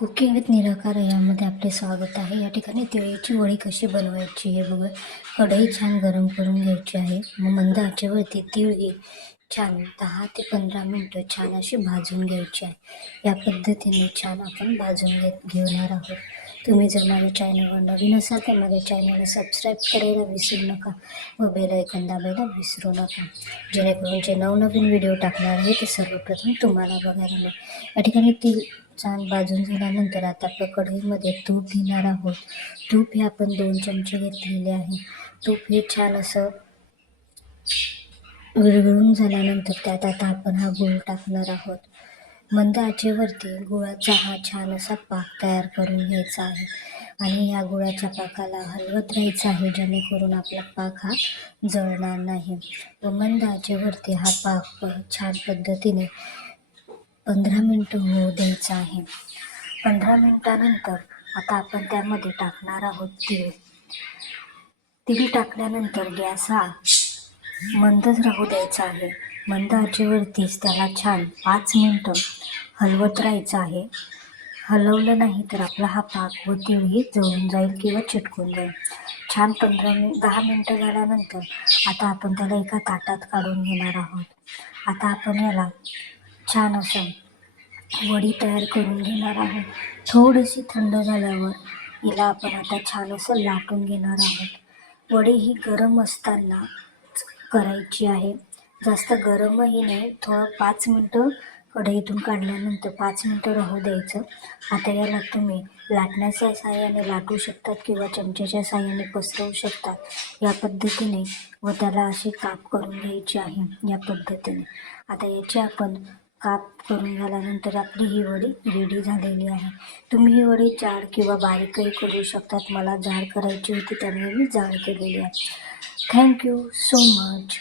Cooking with निराकार यामध्ये आपले स्वागत आहे. या ठिकाणी तिळीची वडी कशी बनवायची हे बघा. कढई छान गरम करून घ्यायची आहे. मग मंद आचेवरती तीळ ही छान 10 ते 15 मिनटं छान अशी भाजून घ्यायची आहे. या पद्धतीने छान आपण भाजून घेणार आहोत. तुम्ही जर माझ्या चॅनलवर नवीन असाल तर माझ्या चॅनलला सबस्क्राईब करायला विसरू नका व बेल आयकॉन दाबायला विसरू नका, जेणेकरून जे नवनवीन व्हिडिओ टाकणार आहे ते सर्वप्रथम तुम्हाला बघायला मिळेल. या ठिकाणी तीळ छान भाजून झाल्यानंतर आता आपल्या कढईमध्ये तूप घेणार आहोत. तूप हे आपण 2 चमचे घेतलेले आहे. तूप हे छान असं विरघळून झाल्यानंतर त्यात आता आपण हा गूळ टाकणार आहोत. मंद आचेवरती गुळाचा हा छान असा पाक तयार करून घ्यायचा आहे आणि या गुळाच्या पाकाला हलवत राहायचं आहे, जेणेकरून आपला पाक हा जळणार नाही. व मंद आचेवरती हा पाक छान पद्धतीने 15 मिनटं होऊ द्यायचा आहे. 15 मिनटानंतर आता आपण त्यामध्ये टाकणार आहोत तीळ. तीळ टाकल्यानंतर गॅस हा मंदच राहू द्यायचा आहे. मंद आचेवरतीच त्याला छान 5 मिनटं हलवत राहायचं आहे. हलवलं नाही तर आपला हा पाक व तीळही जळून जाईल किंवा चिटकून जाईल. छान 10 मिनटं झाल्यानंतर आता आपण त्याला एका ताटात काढून घेणार आहोत. आता आपण याला छान असं वडी तयार करून घेणार आहोत. थोडीशी थंड झाल्यावर हिला आपण आता छान असं लाटून घेणार आहोत. वडी ही गरम असताना करायची आहे, जास्त गरमही नाही. थोडं 5 मिनटं कढईतून काढल्यानंतर 5 मिनटं राहू द्यायचं. आता याला तुम्ही लाटण्याच्या साहाय्याने लाटू शकतात किंवा चमच्याच्या साहाय्याने पसरवू शकतात. या पद्धतीने व त्याला अशी काप करून घ्यायची आहे. या पद्धतीने आता याची आपण काप करून झाल्यानंतर आपली ही वडी रेडी झालेली आहे. तुम्ही ही वडी जाड किंवा बारीकही करू शकतात. मला जाड करायची होती त्यामुळे मी जाड केलेली आहे. Thank you so much.